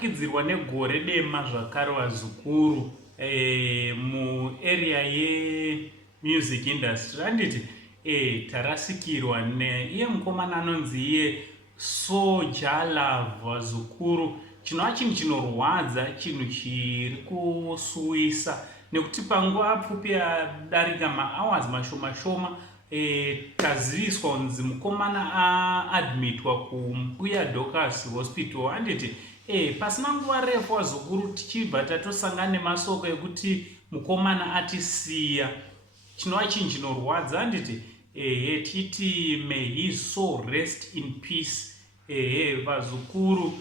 tafukidzirwa negore dema zvakare vazukuru muarea yemusic industry handiti tarasikirwa neiye mukomana anonzi iye Soja Love vazukuru. Chinova chinhu chinorwadza, chinhu chiri kusuwisa nekuti panguva pfupi yadarika mahours mashoma shoma taziviswa kunzi mukomana aadmitwa kuMbuya Dorcas Hospital handiti pasina nguva refu vazukuru tichibva tatosangana nemasoko ekuti mukomana atisiya. Chinova chinhu chinorwadza handiti tichiti may his soul rest in peace vazukuru.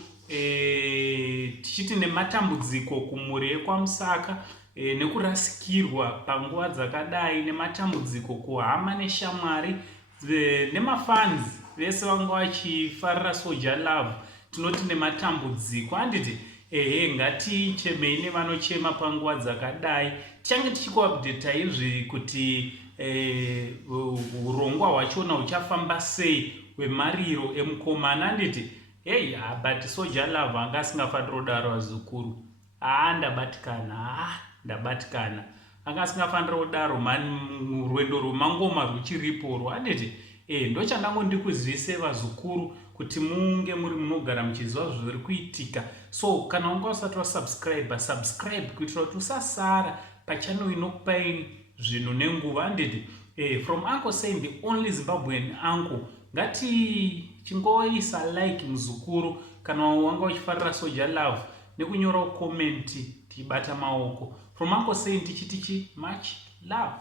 Tichiti nematambudziko kumhuri yekwaMusaka nekurasikirwa panguva dzakadai, nematambudziko kuhama neshamwari nemafanzi vese vanga vachifarira Soja Love, tinoti nematambudziko handiti ngatichemei nevanochema panguva dzakadai. Tichange tichikuupdata izvi kuti urongwa hwachona huchafamba sei hwemariro emukomana handiti but Soja Love anga asingafaniri kudaro vazukuru. Ndabatikana anga asingafaniri kudaro rwendo rwemangoma rwuchiripo rwanditi ndochandango ndikuzivise vazukuru kuti munge muri munogara muchiziva zviri kuitika. So kana wanga usati wasubscribe kuitira kuti usasara pachannel inokupai zvinhu nenguva handiti from Uncle saying the only Zimbabwean uncle. Ngati chingoisa like muzukuru kana wanga uchifarira Soja Love nekunyora comment tibata maoko. From Uncle saying tichitichi much love.